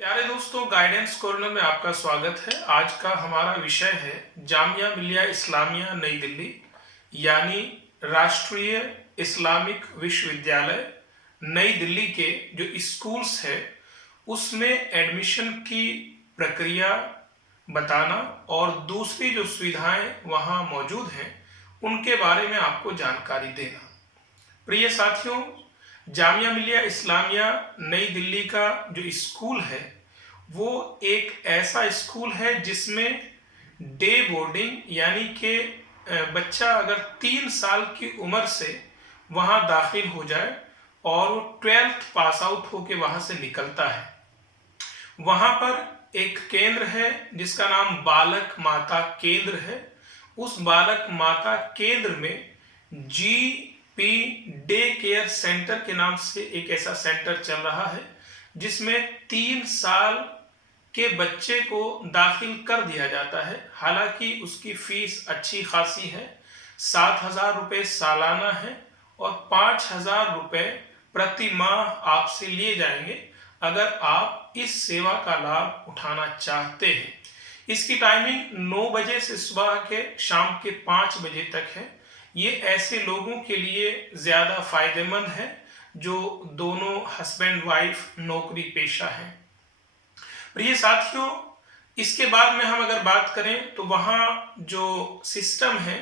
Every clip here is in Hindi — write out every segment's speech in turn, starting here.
प्यारे दोस्तों, गाइडेंस कॉर्नर में आपका स्वागत है। आज का हमारा विषय है जामिया मिलिया इस्लामिया नई दिल्ली यानी राष्ट्रीय इस्लामिक विश्वविद्यालय नई दिल्ली के जो स्कूल्स है उसमें एडमिशन की प्रक्रिया बताना और दूसरी जो सुविधाएं वहां मौजूद हैं उनके बारे में आपको जानकारी देना। प्रिय साथियों, जामिया मिलिया इस्लामिया नई दिल्ली का जो स्कूल है वो एक ऐसा स्कूल है जिसमें डे बोर्डिंग यानी कि बच्चा अगर 3 साल की उम्र से वहां दाखिल हो जाए और वो 12th पास आउट होके वहां से निकलता है। वहां पर एक केंद्र है जिसका नाम बालक माता केंद्र है। उस बालक माता केंद्र में GP डे केयर सेंटर के नाम से एक ऐसा सेंटर चल रहा है जिसमें 3 साल के बच्चे को दाखिल कर दिया जाता है। हालांकि उसकी फीस अच्छी खासी है, 7,000 रुपये सालाना है और 5,000 रुपये प्रति माह आपसे लिए जाएंगे अगर आप इस सेवा का लाभ उठाना चाहते हैं। इसकी टाइमिंग 9 बजे से सुबह के शाम के 5 बजे तक है। ये ऐसे लोगों के लिए ज़्यादा फायदेमंद है जो दोनों हस्बैंड वाइफ नौकरी पेशा हैं। प्रिय साथियों, इसके बाद में हम अगर बात करें तो वहाँ जो सिस्टम है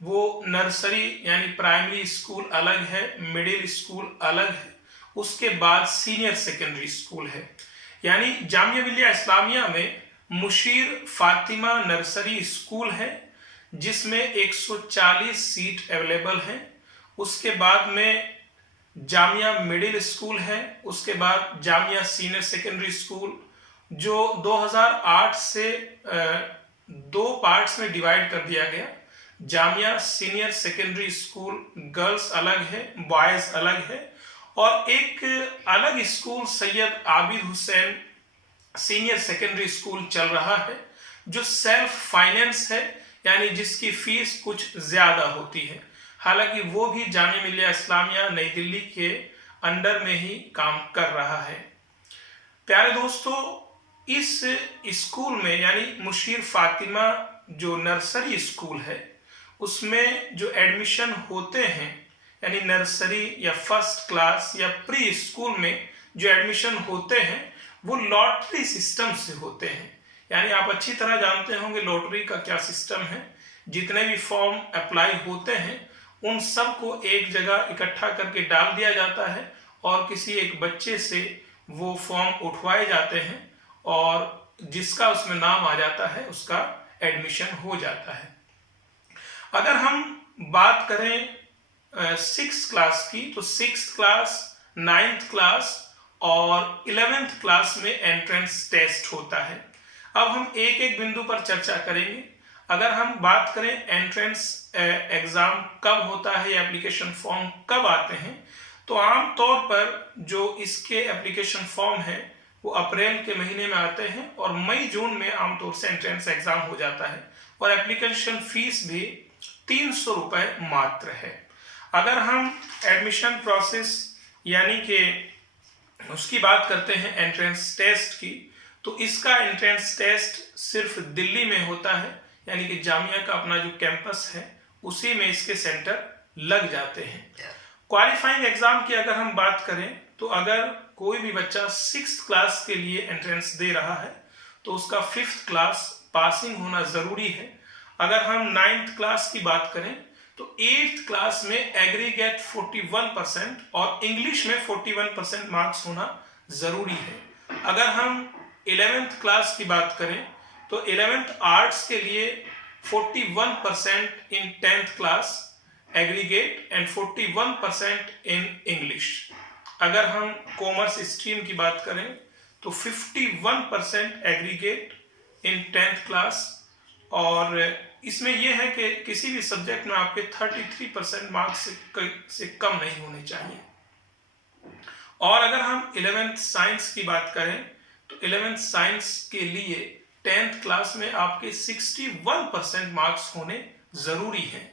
वो नर्सरी यानी प्राइमरी स्कूल अलग है, मिडिल स्कूल अलग है, उसके बाद सीनियर सेकेंडरी स्कूल है। यानी जामिया मिलिया इस्लामिया में मुशीर फातिमा नर्सरी स्कूल है जिसमें 140 सीट अवेलेबल है। उसके बाद में जामिया मिडिल स्कूल है, उसके बाद जामिया सीनियर सेकेंडरी स्कूल जो 2008 से 2 पार्ट्स में डिवाइड कर दिया गया। Jamia senior secondary school girls अलग है, बॉयज अलग है और एक अलग school Syed Abid Hussain senior secondary school चल रहा है जो सेल्फ फाइनेंस है यानी जिसकी फीस कुछ ज्यादा होती है। हालांकि वो भी जामिया मिलिया इस्लामिया नई दिल्ली के अंडर में ही काम कर रहा है। प्यारे दोस्तों, इस स्कूल में यानी मुशीर फातिमा जो नर्सरी स्कूल है उसमें जो एडमिशन होते हैं यानी नर्सरी या फर्स्ट क्लास या प्री स्कूल में जो एडमिशन होते हैं वो लॉटरी सिस्टम से होते हैं। यानी आप अच्छी तरह जानते होंगे लॉटरी का क्या सिस्टम है। जितने भी फॉर्म अप्लाई होते हैं उन सब को एक जगह इकट्ठा करके डाल दिया जाता है और किसी एक बच्चे से वो फॉर्म उठवाए जाते हैं और जिसका उसमें नाम आ जाता है उसका एडमिशन हो जाता है। अगर हम बात करें 6th क्लास की तो 6th क्लास, 9th क्लास और 11th क्लास में एंट्रेंस टेस्ट होता है। अब हम एक एक बिंदु पर चर्चा करेंगे। अगर हम बात करें एंट्रेंस एग्जाम कब होता है या एप्लीकेशन फॉर्म कब आते हैं तो आमतौर पर जो इसके एप्लीकेशन फॉर्म है वो अप्रैल के महीने में आते हैं और मई जून में आमतौर से एंट्रेंस एग्जाम हो जाता है और एप्लीकेशन फीस भी 300 रुपये मात्र है। अगर हम एडमिशन प्रोसेस यानी कि उसकी बात करते हैं एंट्रेंस टेस्ट की तो इसका एंट्रेंस टेस्ट सिर्फ दिल्ली में होता है यानी कि जामिया का अपना जो कैंपस है उसी में इसके सेंटर लग जाते हैं। क्वालिफाइंग एग्जाम की अगर हम बात करें तो अगर कोई भी बच्चा 6th क्लास के लिए एंट्रेंस दे रहा है तो उसका 5th क्लास पासिंग होना जरूरी है। अगर हम 9th क्लास की बात करें तो 8th क्लास में एग्रीगेट 41% और इंग्लिश में 41% मार्क्स होना जरूरी है। अगर हम 11th क्लास की बात करें तो 11th आर्ट्स के लिए 41% इन 10th class aggregate and 41% in English. अगर हम कॉमर्स स्ट्रीम की बात करें तो 51% एग्रीगेट इन 10th क्लास और इसमें यह है कि किसी भी सब्जेक्ट में आपके 33% मार्क्स से कम नहीं होने चाहिए। और अगर हम 11th साइंस की बात करें तो 11th साइंस के लिए 10th क्लास में आपके 61% मार्क्स होने जरूरी हैं।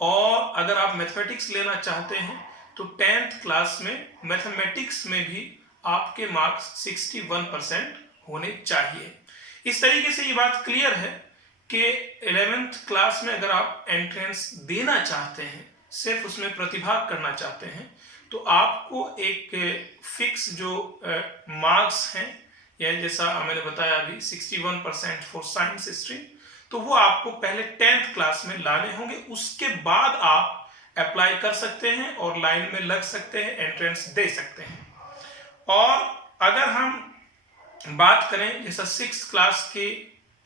और अगर आप मैथमेटिक्स लेना चाहते हैं तो 10th क्लास में मैथमेटिक्स में भी आपके मार्क्स 61% होने चाहिए। इस तरीके से ये बात क्लियर है कि 11th क्लास में अगर आप एंट्रेंस देना चाहते हैं, सिर्फ उसमें प्रतिभाग करना चाहते हैं, तो आपको एक फिक्स जो मार्क्स हैं, या जैसा मैंने बताया अभी 61% फॉर साइंस स्ट्रीम, तो वो आपको पहले 10th क्लास में लाने होंगे। उसके बाद आप अप्लाई कर सकते हैं और लाइन में लग सकते हैं, एंट्रेंस दे सकते हैं। और अगर हम बात करें जैसा 6th क्लास की,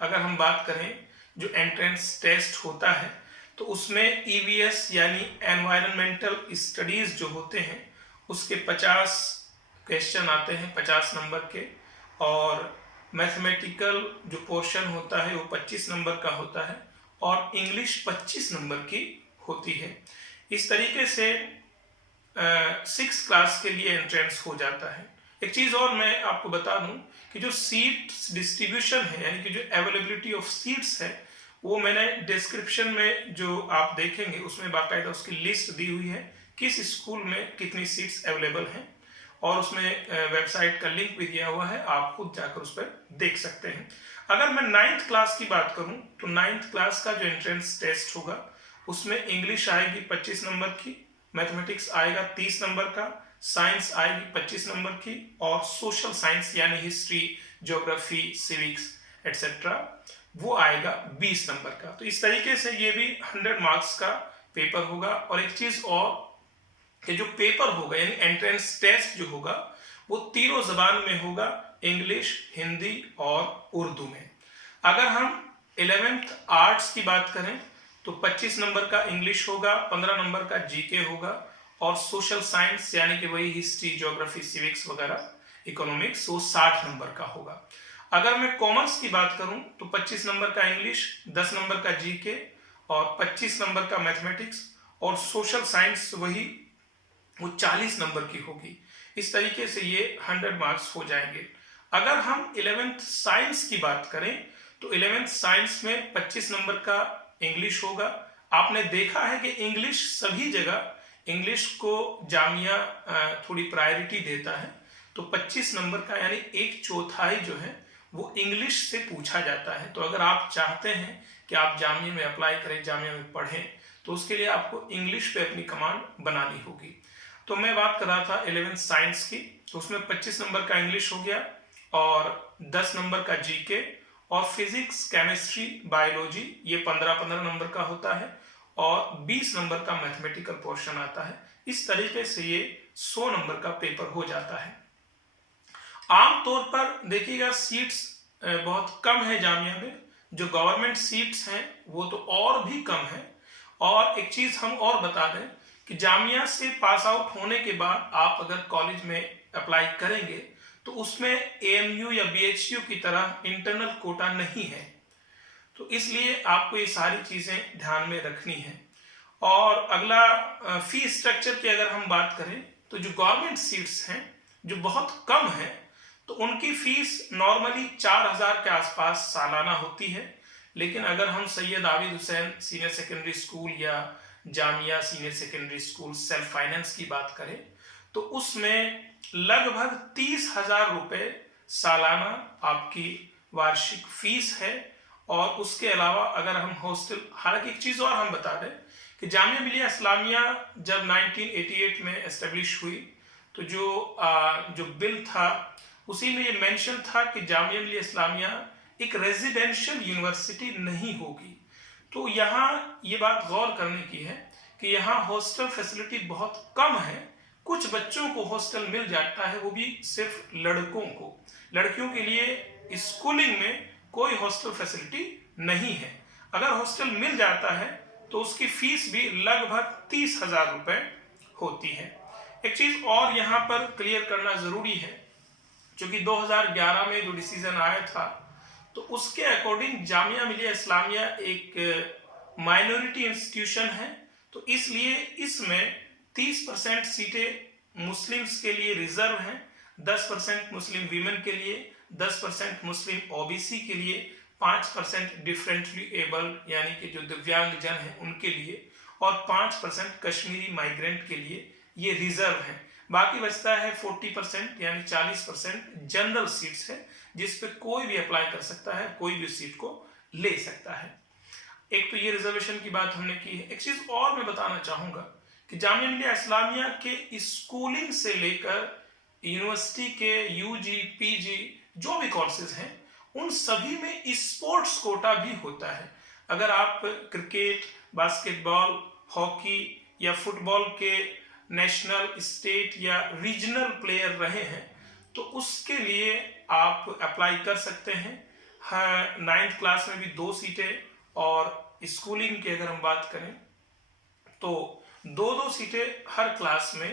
अगर हम बात करें जो एंट्रेंस टेस्ट होता है, तो उसमें EVS यानी एनवायरमेंटल स्टडीज जो होते हैं उसके 50 क्वेश्चन आते हैं 50 नंबर के, और मैथमेटिकल जो पोर्शन होता है वो 25 नंबर का होता है, और इंग्लिश 25 नंबर की होती है। इस तरीके से 6th क्लास के लिए एंट्रेंस हो जाता है। एक चीज और मैं आपको बता दूं कि जो सीट्स डिस्ट्रीब्यूशन है, यानी कि जो अवेलेबिलिटी ऑफ सीट्स है, वो मैंने डिस्क्रिप्शन में जो आप देखेंगे उसमें बाकायदा उसकी लिस्ट दी हुई है, किस स्कूल में कितनी सीट्स अवेलेबल हैं, और उसमें वेबसाइट का लिंक भी दिया हुआ है, आप खुद जाकर उस पर देख सकते हैं। अगर मैं 9th क्लास की बात करूं तो 9th क्लास का जो एंट्रेंस टेस्ट होगा उसमें इंग्लिश आएगी 25 नंबर की, मैथमेटिक्स आएगा 30 नंबर का, साइंस आएगी 25 नंबर की, और सोशल साइंस यानी हिस्ट्री, ज्योग्राफी, सिविक्स एटसेट्रा वो आएगा 20 नंबर का। तो इस तरीके से ये भी 100 मार्क्स का पेपर होगा। और एक चीज और कि जो पेपर होगा यानी एंट्रेंस टेस्ट जो होगा वो तीनों जबान में होगा, इंग्लिश, हिंदी और उर्दू में। अगर हम 11th आर्ट्स की बात करें तो 25 नंबर का इंग्लिश होगा, 15 नंबर का जीके होगा, और सोशल साइंस यानी कि वही हिस्ट्री, ज्योग्राफी, सिविक्स वगैरह, इकोनॉमिक्स, वो 60 नंबर का होगा। अगर मैं कॉमर्स की बात करूं तो 25 नंबर का इंग्लिश, 10 नंबर का जीके और 25 नंबर का मैथमेटिक्स, और सोशल साइंस वही वो 40 नंबर की होगी। इस तरीके से ये 100 मार्क्स हो जाएंगे। अगर हम 11th साइंस की बात करें तो 11th साइंस में 25 नंबर का इंग्लिश होगा। आपने देखा है कि इंग्लिश सभी जगह, इंग्लिश को जामिया थोड़ी प्रायोरिटी देता है, तो 25 नंबर का यानी 1/4 जो है वो इंग्लिश से पूछा जाता है। तो अगर आप चाहते हैं कि आप जामिया में अप्लाई करें, जामिया में पढ़ें, तो उसके लिए आपको इंग्लिश पे अपनी कमांड बनानी होगी। तो मैं बात कर रहा था 11th साइंस की, तो उसमें 25 नंबर का इंग्लिश हो गया, और 10 नंबर का जीके, और फिजिक्स, केमिस्ट्री, बायोलॉजी ये 15-15 नंबर का होता है, और 20 नंबर का मैथमेटिकल पोर्शन आता है। इस तरीके से ये 100 नंबर का पेपर हो जाता है। आमतौर पर देखिएगा सीट्स बहुत कम है जामिया में, जो गवर्नमेंट सीट्स हैं वो तो और भी कम है। और एक चीज हम और बता दें कि जामिया से पास आउट होने के बाद आप अगर कॉलेज में अप्लाई करेंगे तो उसमें AMU या BHU की तरह इंटरनल कोटा नहीं है, तो इसलिए आपको ये सारी चीजें ध्यान में रखनी है। और अगला फीस स्ट्रक्चर की अगर हम बात करें तो जो गवर्नमेंट सीट्स हैं जो बहुत कम है, तो उनकी फीस नॉर्मली 4000 के आसपास सालाना होती है। लेकिन अगर हम Syed Abid Hussain senior secondary school या Jamia senior secondary school self finance की बात करें तो उसमें लगभग 30,000 रुपए सालाना आपकी वार्षिक फीस है। और उसके अलावा अगर हम हॉस्टल, हालांकि एक चीज और हम बता दें कि जामिया मिलिया इस्लामिया जब 1988 में एस्टेब्लिश हुई तो जो बिल था उसी में ये मेंशन था कि जामिया मिलिया इस्लामिया एक रेजिडेंशियल यूनिवर्सिटी नहीं होगी। तो यहाँ ये बात गौर करने की है कि यहाँ हॉस्टल फैसिलिटी बहुत कम है। कुछ बच्चों को हॉस्टल मिल जाता है, वो भी सिर्फ लड़कों को। लड़कियों के लिए स्कूलिंग में कोई हॉस्टल फैसिलिटी नहीं है। अगर हॉस्टल मिल जाता है तो उसकी फीस भी लगभग 30,000 रुपए होती है। एक चीज और यहाँ पर क्लियर करना जरूरी है, क्योंकि 2011 में जो डिसीजन आया था तो उसके अकॉर्डिंग जामिया मिलिया इस्लामिया एक माइनॉरिटी इंस्टीट्यूशन है, तो इसलिए इसमें 30% सीटें मुस्लिम्स के लिए रिजर्व हैं, 10% मुस्लिम वीमेन के लिए, 10% मुस्लिम OBC के लिए, 5% डिफरेंटली एबल्ड यानी कि जो दिव्यांग जन हैं उनके लिए, और 5% कश्मीरी माइग्रेंट के लिए ये रिजर्व है। बाकी बचता है 40% यानी 40% जनरल सीट्स है जिस पे कोई भी अप्लाई कर सकता है, कोई भी उस सीट को ले सकता है। एक तो ये रिजर्वेशन की बात हमने की है। एक चीज और मैं बताना चाहूंगा कि जामिया मिलिया इस्लामिया के स्कूलिंग से लेकर यूनिवर्सिटी के यूजी पीजी जो भी कोर्सेज हैं उन सभी में स्पोर्ट्स कोटा भी होता है। अगर आप क्रिकेट, बास्केटबॉल, हॉकी या फुटबॉल के नेशनल, स्टेट या रीजनल प्लेयर रहे हैं तो उसके लिए आप अप्लाई कर सकते हैं। हाँ, 9th क्लास में भी 2 सीटें और स्कूलिंग की अगर हम बात करें तो 2-2 सीटें हर क्लास में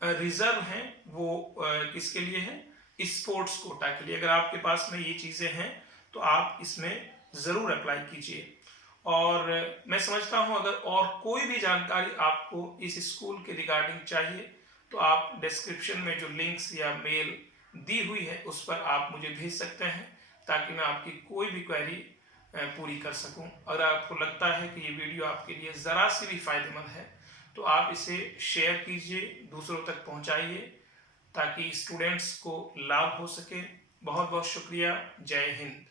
रिजर्व हैं। वो किसके लिए है? स्पोर्ट्स कोटा के लिए। अगर आपके पास में ये चीजें हैं तो आप इसमें जरूर अप्लाई कीजिए। और मैं समझता हूं अगर और कोई भी जानकारी आपको इस स्कूल के रिगार्डिंग चाहिए तो आप डिस्क्रिप्शन में जो लिंक्स या मेल दी हुई है उस पर आप मुझे भेज सकते हैं ताकि मैं आपकी कोई भी क्वेरी पूरी कर सकूं। अगर आपको लगता है कि ये वीडियो आपके लिए ज़रा सी भी फायदेमंद है तो आप इसे शेयर कीजिए, दूसरों तक पहुंचाइए ताकि स्टूडेंट्स को लाभ हो सके। बहुत बहुत शुक्रिया। जय हिंद।